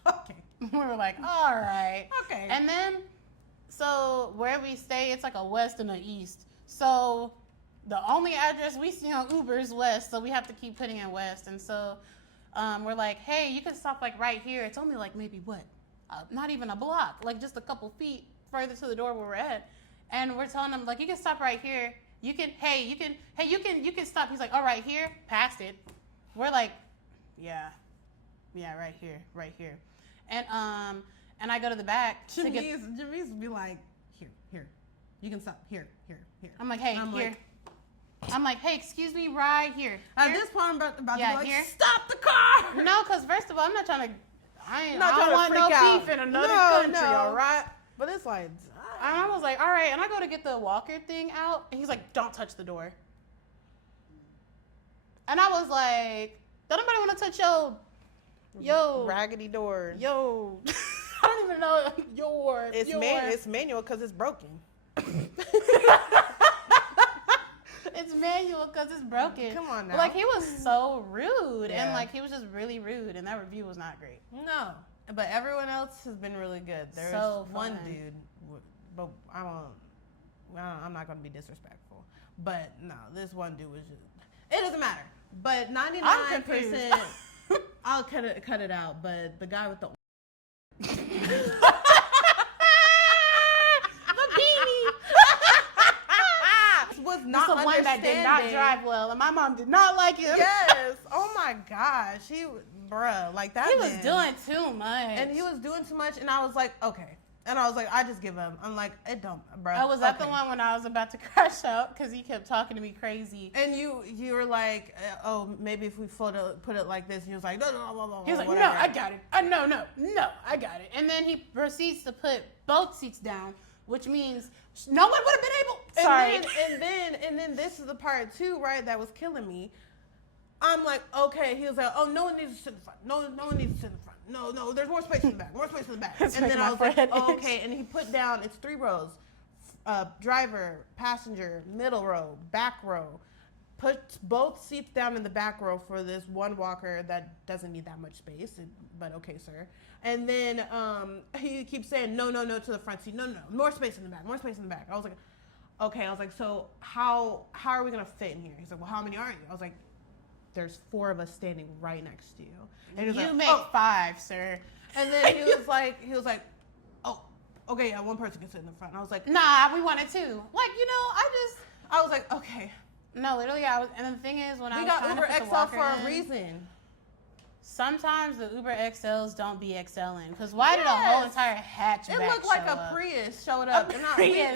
okay. We were like, all right. Okay. And then, so where we stay, it's like a west and a east. So the only address we see on Uber is west, so we have to keep putting in west. And so we're like, hey, you can stop like right here. It's only like maybe what? Not even a block, like just a couple feet further to the door where we're at. And we're telling him like, you can stop right here. You can stop. He's like, oh, right here, past it. We're like, yeah, right here. And I go to the back to get. Jamise would be like, here. You can stop. Here. I'm like, hey, I'm here. like- I'm like, hey, excuse me, right here. At Here. this point, I'm about to be like, here. stop the car. No, because first of all, I'm not trying to. I Not don't trying want to no freak out. beef in another No, country, no. all right? But it's like, And I was like, all right. And I go to get the walker thing out, and he's like, don't touch the door. And I was like, don't nobody want to touch yo, raggedy door. yo. I don't even know your. It's manual because it's broken. It's manual because it's broken. Come on now. But like he was so rude, Yeah. and like he was just really rude, and that review was not great. No, but everyone else has been really good. There's So one fun. dude, but I'm not gonna be disrespectful. But no, this one dude was just. It doesn't matter. But 99%. confused. I'll cut it out. But the guy with the The beanie. Was not the one that did not drive well, and my mom did not like him. Yes. Oh my gosh. Bruh, like that. He was doing too much. And he was doing too much, and I was like, okay. And I was like, I just give up. I'm like, it don't, bro. I was at the one when I was about to crash out because he kept talking to me crazy. And you were like, oh, maybe if we put it like this. And he was like, no. He was like, whatever. no, I got it. No, I got it. And then he proceeds to put both seats down, which means no one would have been able. Sorry. And then this is the part too, right? That was killing me. I'm like, okay. He was like, oh, no one needs to sit in the front. No one needs to sit in the front. No, there's more space in the back. More space in the back. And then I was like, oh, okay. And he put down, it's 3 rows. Driver, passenger, middle row, back row. Put both seats down in the back row for this one walker that doesn't need that much space. But okay, sir. And then he keeps saying, no to the front seat. No. More space in the back. More space in the back. I was like, okay. I was like, so how are we going to fit in here? He's like, well, how many are you? I was like, there's 4 of us standing right next to you. And he was you make 5, sir. And then he was like, oh, okay, yeah, one person can sit in the front. And I was like, nah, we wanted 2. Like, I was like, okay. No, literally, and the thing is, when we got Uber XL for a reason. Sometimes the Uber XLs don't be XLing. Because why did a whole entire hatchback It looked like a Prius showed up.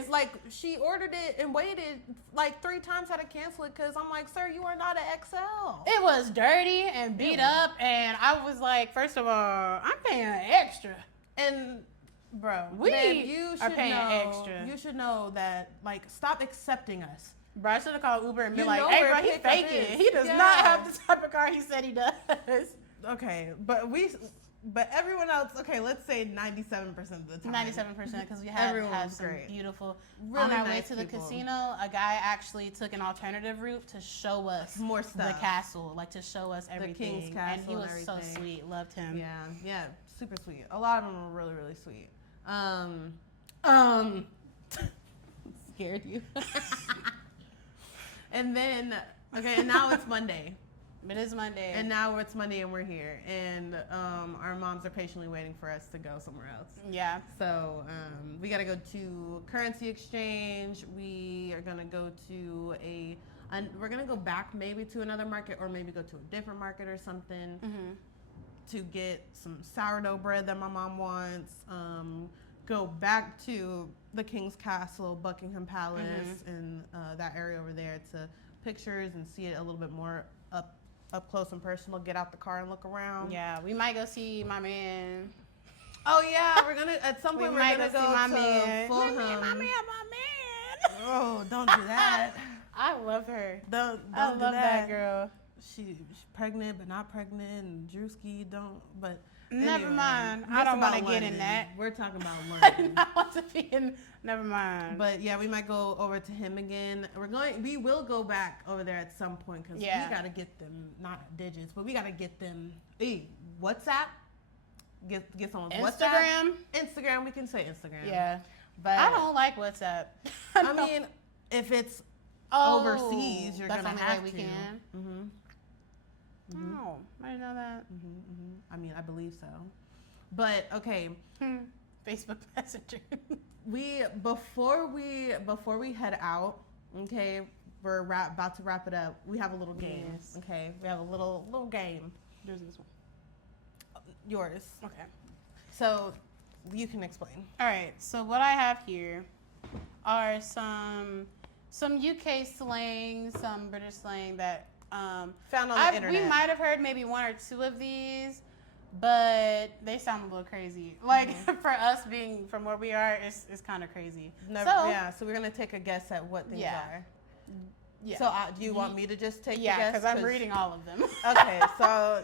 Like, she ordered it and waited like 3 times had to cancel it because I'm like, sir, you are not an XL. It was dirty and beat up. And I was like, first of all, I'm paying extra. And, bro, you are paying extra. You should know that, like, stop accepting us. Bro, I should have called Uber and be like, hey, bro, he's faking. He does not have the type of car he said he does. Okay, but everyone else, okay, let's say 97% of the time. 97% because we had some great. Beautiful. Really on our nice way to the casino, a guy actually took an alternative route to show us more stuff. The castle, like to show us everything. The King's Castle and he was so sweet. Loved him. Yeah, super sweet. A lot of them were really, really sweet. Scared you. And then, okay, and now it's Monday. It is Monday. And now it's Monday and we're here. And our moms are patiently waiting for us to go somewhere else. Yeah. So we got to go to currency exchange. We are going to go to we're going to go back maybe to another market or maybe go to a different market or something to get some sourdough bread that my mom wants. Go back to the King's Castle, Buckingham Palace, and that area over there to pictures and see it a little bit more up close and personal. Get out the car and look around. Yeah, we might go see my man. Oh yeah, we're gonna at some point we're gonna go see my to man. Fulham. My man. Oh, don't do that. I love her. I love that girl. She's pregnant but not pregnant, and Drewski don't. But never anyway, mind. I don't want to get in that. We're talking about I London. do not want to be in. Never mind. But yeah, we might go over to him again. We will go back over there at some point because we gotta get them, not digits, but we gotta get them. WhatsApp. Get someone's Instagram. Instagram. We can say Instagram. Yeah, but I don't like WhatsApp. I mean, if it's overseas, you're gonna have we to. Can. Mm-hmm. Oh, I didn't know that. I mean, I believe so. But okay. Facebook Messenger. Before we head out, okay, we're about to wrap it up. We have a little game. Yes. Okay, we have a little game. There's this one. Yours. Okay. So you can explain. All right. So what I have here are some UK slang, some British slang that found on the internet. We might have heard maybe 1 or 2 of these, but they sound a little crazy. Like for us being from where we are, it's kind of crazy. So we're gonna take a guess at what things are. Yeah. So do you want me to just take a guess? Yeah, because I'm reading all of them. Okay, so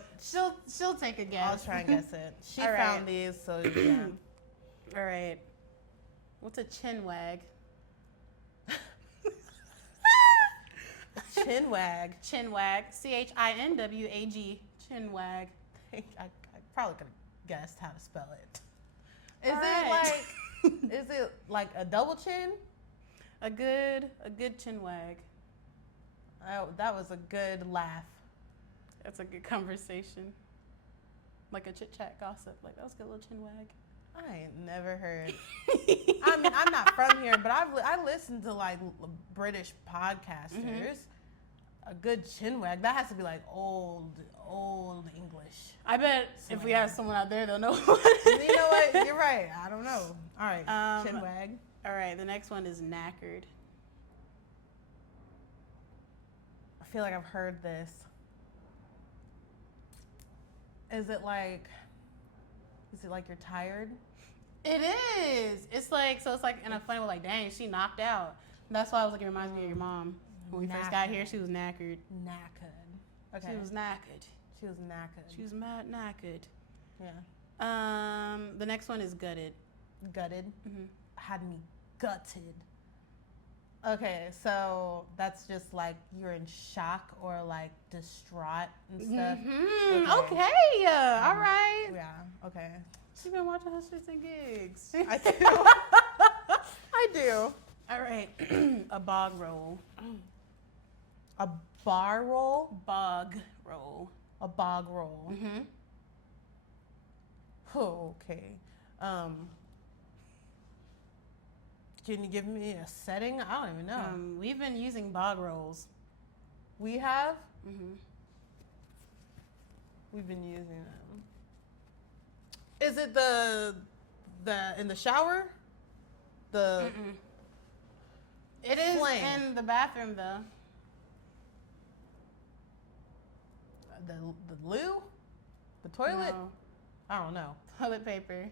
she'll take a guess. I'll try and guess it. She found these, so yeah. All right. What's a chin wag? Chin wag. Chin wag. CHINWAG. Chin wag. I probably could have guessed how to spell it. Is it like a double chin? A good chin wag. Oh, that was a good laugh. That's a good conversation. Like a chit chat gossip. Like that was a good little chin wag. I ain't never heard. I mean, I'm not from here, but I listen to like Brititic podcasters. A good chinwag. That has to be like old English. I bet if we have someone out there, they'll know. You know what? You're right. I don't know. All right, chinwag. All right, the next one is knackered. I feel like I've heard this. Is it like you're tired? It is. It's like in a funny way, like, dang, she knocked out. That's why I was like, it reminds me of your mom. When we first got here, she was knackered. Knackered. Okay. She was knackered. She was knackered. She was mad knackered. Yeah. The next one is gutted. Gutted. Had me gutted. Okay, so that's just like you're in shock or like distraught and stuff. Okay. All right. Yeah. Okay. She's been watching her shits and gigs. I do. I do. All right. A bog roll. A bar roll? Bog roll. A bog roll. Oh, okay. Can you give me a setting? I don't even know. We've been using bog rolls. We have? We've been using them. Is it the in the shower? It is Slang. in the bathroom though. The loo? The toilet? No. I don't know. Toilet paper.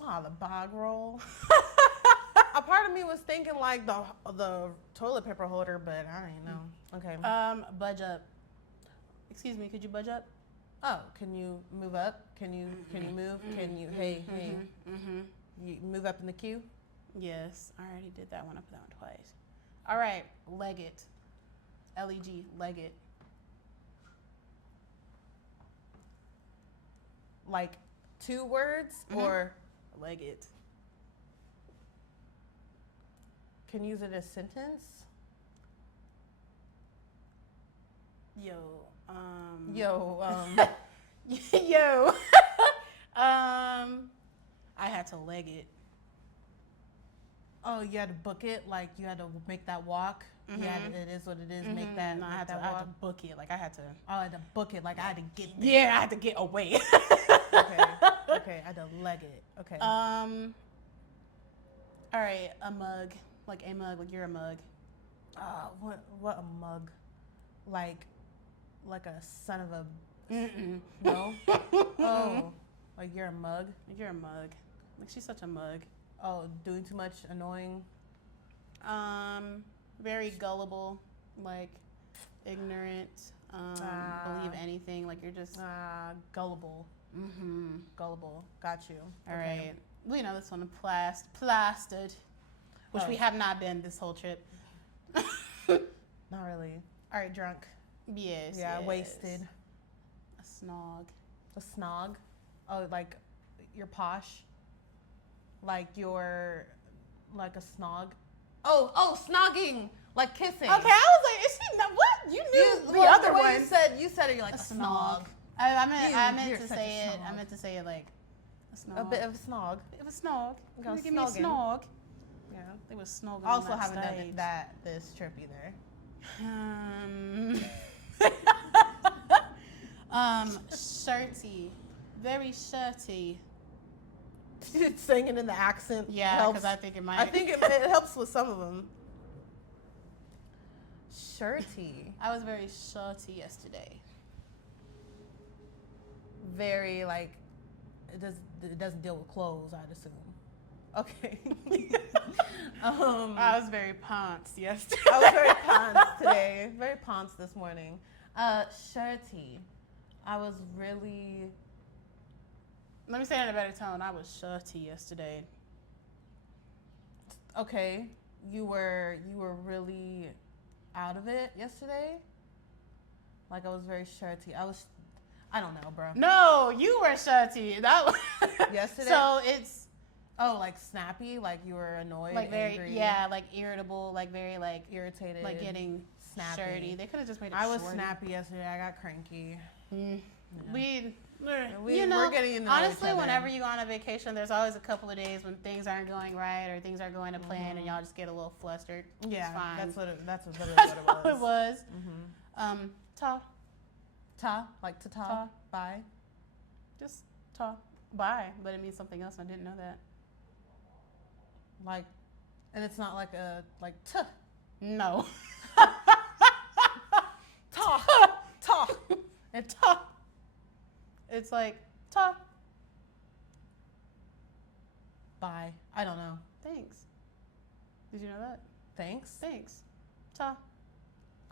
Oh, the bog roll. A part of me was thinking like the toilet paper holder, but I don't know. Okay. Budge up. Excuse me, could you budge up? Oh, can you move up? Can you move? Can you hey. You move up in the queue? Yes, I already did that one. I put that one twice. All right, leg it. Leg, leg it. Like 2 words or leg it. can you use it as sentence? Yo. Yo. I had to leg it. Oh, you had to book it? Like you had to make that walk? Yeah, it is what it is. Make that. No, I make had that to walk. book it. Like I had to. Oh, I had to book it. Like I had to get there. Yeah, I had to get away. Okay. I had to leg it. Okay. All right, a mug. Like a mug. Like you're a mug. What a mug? Like a son of a. No. Oh, like you're a mug. Like you're a mug. Like she's such a mug. Oh, doing too much, annoying. Very gullible, like ignorant. Believe anything. Like you're just Gullible. Gullible. Got you. all right. We know this one. Plastered, which we have not been this whole trip. Not really. All right, drunk. Yes. Yeah, yes. wasted. A snog. A snog. Oh, like you're posh. Like you're like a snog. Oh, snogging. Like kissing. Okay, I was like, is she not, what? You knew the other one. You said it. You're like a snog. I meant You're to such say a it. snog. I meant to say it like a snog. A bit of a snog. It was snog. Go Give me a snogging. snog. Yeah. They was snogging. Also on that haven't stage. done that this trip either. Shirty. Very shirty. Singing in the accent. Yeah, because I think it might. I think it helps with some of them. Shirty. I was very shirty yesterday. Very like it doesn't deal with clothes, I'd assume. Okay. I was very ponce yesterday. I was very ponce today. Very ponce this morning. Shirty. I was really. Let me say it in a better tone. I was shirty yesterday. Okay. You were really out of it yesterday. Like I was very shirty. I don't know, bro. No, you were shirty. That was Yesterday. So it's like snappy, like you were annoyed, like very angry, like irritable, like very like irritated, like getting snappy. shirty. They could have just made it. I was shorty. snappy yesterday. I got cranky. Mm. Yeah. We We're getting into honestly, each other. whenever you go on a vacation, there's always a couple of days when things aren't going right or things aren't going to plan, and y'all just get a little flustered. Yeah, it's fine. That's literally That's what all it was. Ta. Like to talk. Ta. Bye. Just ta. Bye. But it means something else. I didn't know that. Like, and it's not like a t. No. Ta. Ta. And ta. It's like ta. Bye. I don't know. Thanks. Did you know that? Thanks. Thanks. Ta.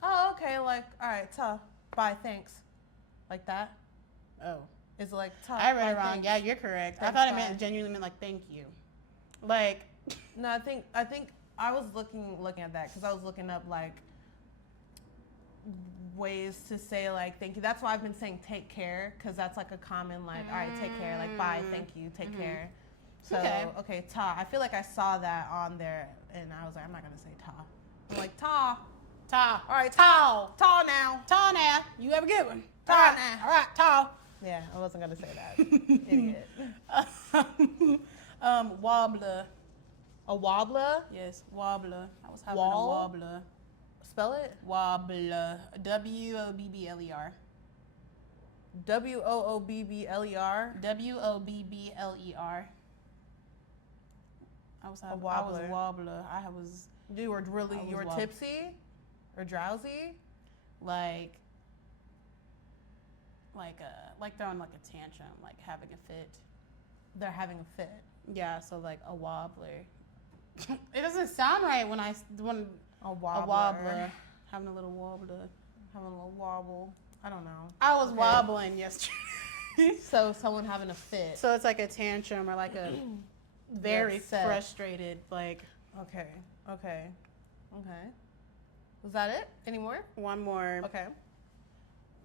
Oh, okay. Like, all right. Ta. Bye. Thanks. Like that. Oh. Is it like ta? I read bye, it wrong. thanks? Yeah, you're correct. Thanks, I thought it bye. genuinely meant like thank you. Like. No, I think I was looking at that because I was looking up like ways to say like thank you. That's why I've been saying take care, because that's like a common like all right, take care, like bye, thank you, take care. So okay, ta. I feel like I saw that on there and I was like, I'm not gonna say ta. I'm like ta. Ta. All right, ta. Ta now. Ta now. You have a good one. Ta Ta. now. All right, ta. Yeah, I wasn't gonna say that. Idiot. Wobbler. A wobbler? Yes, wobbler. I was having Wall? a wobbler. Spell it. Wobbler. W-O-B-B-L-E-R. WOOBBLER. W-O-B-B-L-E-R. I was having wobbler. I was wobbler. You were really, you were wobbly. tipsy or drowsy? like throwing like a tantrum, like having a fit. They're having a fit. Yeah, so like a wobbler. It doesn't sound right when A wobbler. a wobbler. Having a little wobbler. Having a little wobble. I don't know. I was Okay. wobbling yesterday. So someone having a fit. So it's like a tantrum or like a very upset. frustrated, like. Okay. Was that it? Any more? One more. Okay.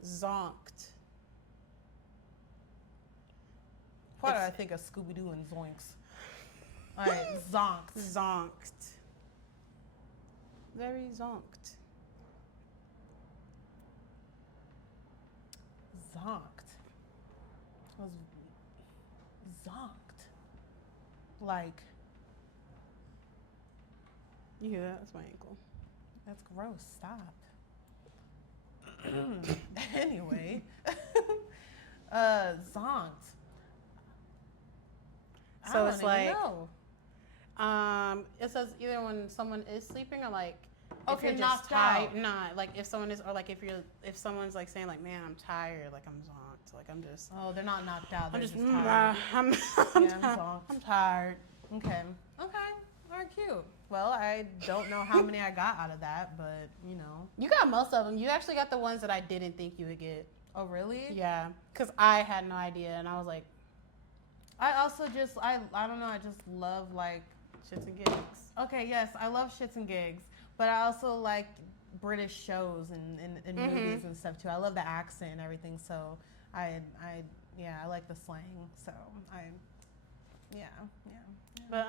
Zonked. Why did I think of Scooby-Doo and Zoinks? All right, zonked. Zonked. Very zonked. Zonked. Was zonked. Like, You hear that? That's my ankle. that's gross. Stop. Anyway, zonked. So I it's don't even like- know. It says either when someone is sleeping or like if Okay, you're just knocked tired. out. Nah, like if someone is, or like if someone's like saying like, man, I'm tired, like I'm zonked, like I'm just. Oh, they're not knocked out. I'm They're just. just tired. I'm zonked. I'm tired. Okay. All right, cute. Well, I don't know how many I got out of that, but you know. You got most of them. You actually got the ones that I didn't think you would get. Oh, really? Yeah, because I had no idea, and I was like, I also just I don't know. I just love like. shits and gigs. Okay, yes, I love shits and gigs, but I also like British shows and movies and stuff too. I love the accent and everything, so I like the slang. So yeah. But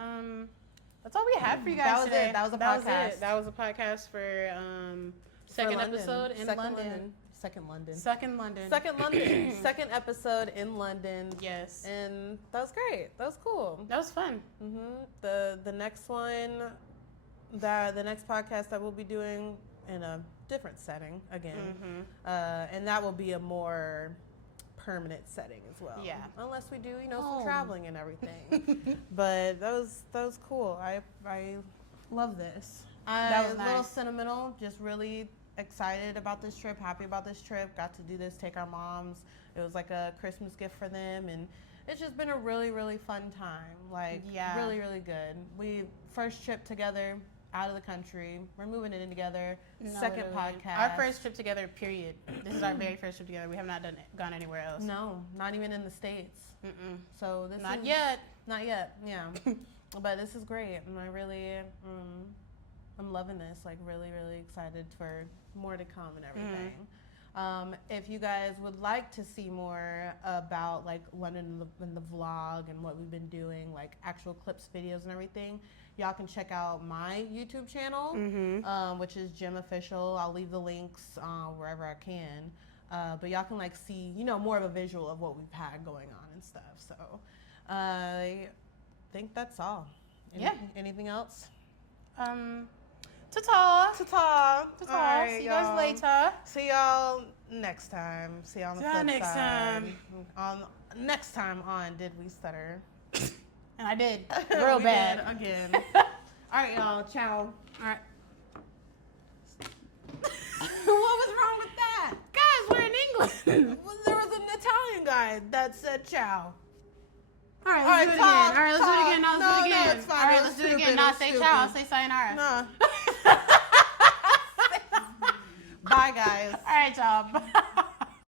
that's all we had for you guys That was today. it. That was a That podcast. was it. That was a podcast for second London. episode in Second London. Second London. Second London. Second episode in London. Yes. And that was great. That was cool. That was fun. The next one, the next podcast that we'll be doing in a different setting again, and that will be a more permanent setting as well. Yeah. Unless we do, some Home. traveling and everything. But that was cool. I love this. That was A little nice. sentimental. Just really excited about this trip. Happy about this trip. Got to do this. Take our moms. It was like a Christmas gift for them, and it's just been a really, really fun time. Like, Yeah. really, really good. We first trip together out of the country. We're moving it in together. No, Second literally. podcast. Our first trip together, period. This is our very first trip together. We have not gone anywhere else. No, not even in the States. Mm-mm. So this Not is, yet. Not yet. Yeah. But this is great, and I really, I'm loving this. Like, really, really excited for more to come and everything. If you guys would like to see more about like London and the vlog and what we've been doing, like actual clips, videos, and everything, y'all can check out my YouTube channel, which is Jim Official. I'll leave the links wherever I can. But y'all can like see, more of a visual of what we've had going on and stuff. So I think that's all. Anything else? Ta-ta. Ta-ta. Ta-ta. All right, See you y'all. guys later. See y'all next time. See y'all on the flip next side. time. Next time on Did We Stutter? And I did. Real We bad. did again. All right, y'all. Ciao. All right. What was wrong with that? Guys, we're in England. Well, there was an Italian guy that said ciao. All right, let's do it again. All right, let's do it again. Now let's do it again. No, it's fine. All right, It let's was do it again. stupid. Now It was say stupid. ciao. Say sayonara. No. Bye, guys. All right, y'all. Bye.